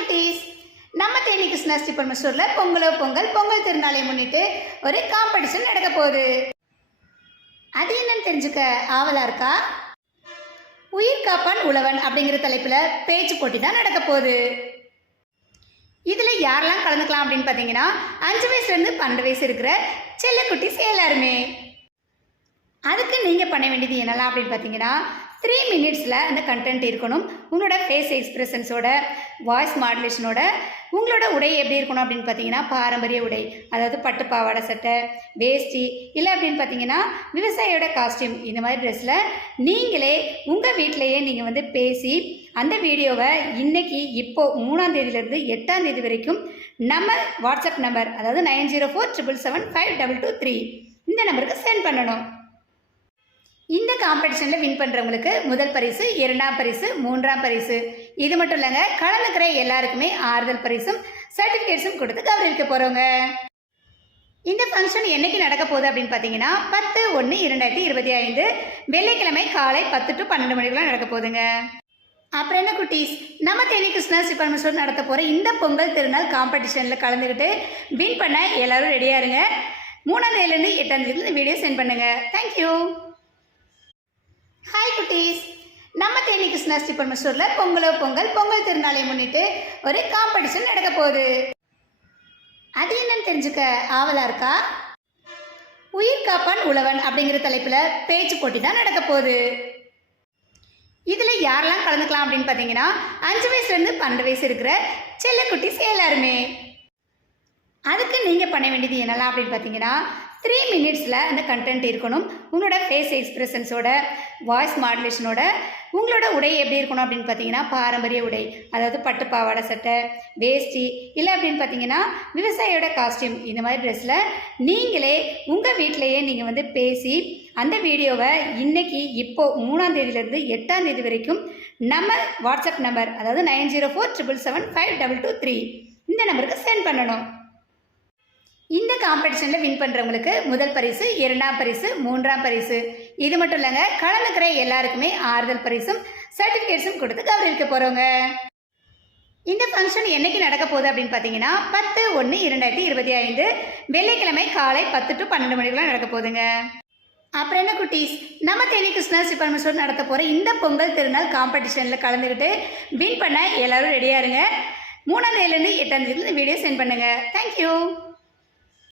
குட்டீஸ், நம்ம தேனி கிருஷ்ணா ஸ்ரீபர்ம ஸ்டோரில் பொங்கல் திருநாளை முன்னிட்டு ஒரு காம்படிஷன் நடக்க போகுது. அது என்னன்னு தெரிஞ்சுக்க ஆவலா இருக்கா? உயிர் காப்பான் உழவன் அப்படிங்கிற தலைப்பில் பேச்சு போட்டி தான் நடக்க போகுது. இதில் யாரெல்லாம் கலந்துக்கலாம் அப்படின்னு பார்த்தீங்கன்னா 5 வயசுலேருந்து 12 வயசு இருக்கிற செல்ல குட்டீஸ் எல்லாருமே. அதுக்கு நீங்கள் பண்ண வேண்டியது என்னெல்லாம் அப்படின்னு பார்த்தீங்கன்னா 3 மினிட்ஸில் அந்த கண்டென்ட் இருக்கணும். உங்களோட ஃபேஸ் எக்ஸ்பிரஷன்ஸோட, வாய்ஸ் மாடுலேஷனோட, உங்களோட உடை எப்படி இருக்கணும் அப்படின்னு பார்த்தீங்கன்னா பாரம்பரிய உடை, அதாவது பட்டு பாவாடை சட்டை, வேஷ்டி, இல்லை அப்படின்னு பார்த்தீங்கன்னா விவசாயியோட காஸ்டியூம், இந்த மாதிரி ட்ரெஸ்ஸில் நீங்களே உங்கள் வீட்டிலையே நீங்கள் பேசி அந்த வீடியோவை இன்னைக்கு இப்போ 3ஆம் தேதியிலேருந்து 8ஆம் தேதி வரைக்கும் நம்ம வாட்ஸ்அப் நம்பர், அதாவது 9047775223 இந்த நம்பருக்கு சென்ட் பண்ணணும். இந்த காம்படிஷனில் வின் பண்ணுறவங்களுக்கு முதல் பரிசு, 2ஆம் பரிசு, 3ஆம் பரிசு, இது மட்டும் இல்லைங்க, கலந்துக்கிற எல்லாருக்குமே ஆறுதல் பரிசும் சர்டிஃபிகேட்ஸும் கொடுத்து கௌரவிக்க போகிறோங்க. இந்த ஃபங்க்ஷன் என்னைக்கு நடக்க போகுது அப்படின்னு பார்த்தீங்கன்னா 10/1/2025 வெள்ளிக்கிழமை காலை 10 to 12 மணிக்கெல்லாம் நடக்க போகுதுங்க. அப்புறம் என்ன குட்டீஸ், நம்ம தேனி கிருஷ்ணா ஸ்ரீபர்ம ஸ்டோர் நடத்த போகிற இந்த பொங்கல் திருநாள் காம்படிஷனில் கலந்துக்கிட்டு வின் பண்ண எல்லாரும் ரெடியாக இருங்க. 3ஆம் தேதியிலேருந்து 8ஆம் தேதியில் இந்த வீடியோ சென்ட் பண்ணுங்கள். தேங்க்யூ. ஹாய் குட்டீஸ், நம்ம தேனி கிருஷ்ணா ஸ்ரீபர்ம ஸ்டோரில் பொங்கல் திருநாளை முன்னிட்டு ஒரு காம்படிஷன் நடக்க போகுது. அது என்னன்னு தெரிஞ்சுக்க ஆவலா இருக்கா? உயிர் காப்பான் உழவன் அப்படிங்கிற தலைப்பில் பேச்சு போட்டி தான் நடக்க போகுது. இதில் யாரெல்லாம் கலந்துக்கலாம் அப்படின்னு பார்த்தீங்கன்னா 5 வயசுலேருந்து 12 வயசு இருக்கிற செல்ல குட்டீஸ் எல்லாருமே. அதுக்கு நீங்கள் பண்ண வேண்டியது என்னெல்லாம் அப்படின்னு பார்த்தீங்கன்னா 3 மினிட்ஸில் அந்த கண்டென்ட் இருக்கணும். உங்களோட ஃபேஸ் எக்ஸ்பிரஷன்ஸோட, வாய்ஸ் மாடுலேஷனோட, உங்களோட உடை எப்படி இருக்கணும் அப்படின்னு பார்த்தீங்கன்னா பாரம்பரிய உடை, அதாவது பட்டு பாவாடை சட்டை, வேஷ்டி, இல்லை அப்படின்னு பார்த்தீங்கன்னா விவசாயியோட காஸ்டியூம், இந்த மாதிரி ட்ரெஸ்ஸில் நீங்களே உங்கள் வீட்டிலையே நீங்கள் பேசி அந்த வீடியோவை இன்னைக்கு இப்போ 3ஆம் தேதியிலேருந்து 8ஆம் தேதி வரைக்கும் நம்ம வாட்ஸ்அப் நம்பர், அதாவது 9047775223 இந்த நம்பருக்கு சென்ட் பண்ணணும். இந்த காம்படிஷனில் வின் பண்ணுறவங்களுக்கு முதல் பரிசு, 2ஆம் பரிசு, 3ஆம் பரிசு, இது மட்டும் இல்லைங்க, கலந்துக்கிற எல்லாருக்குமே ஆறுதல் பரிசும் சர்டிஃபிகேட்ஸும் கொடுத்து கௌரவிக்க போகிறோங்க. இந்த ஃபங்க்ஷன் என்னைக்கு நடக்க போகுது அப்படின்னு பார்த்தீங்கன்னா 10/1/2025 வெள்ளிக்கிழமை காலை 10 to 12 மணிக்கெல்லாம் நடக்க போகுதுங்க. அப்புறம் என்ன குட்டீஸ், நம்ம தேனி கிருஷ்ணா ஸ்ரீபர்ம ஸ்டோர் நடத்த போகிற இந்த பொங்கல் திருநாள் காம்படிஷனில் கலந்துக்கிட்டு வின் பண்ண எல்லாரும் ரெடியாக இருங்க. 3ஆம் தேதியிலேருந்து 8ஆம் தேதியில் இந்த வீடியோ சென்ட் பண்ணுங்கள். தேங்க்யூ.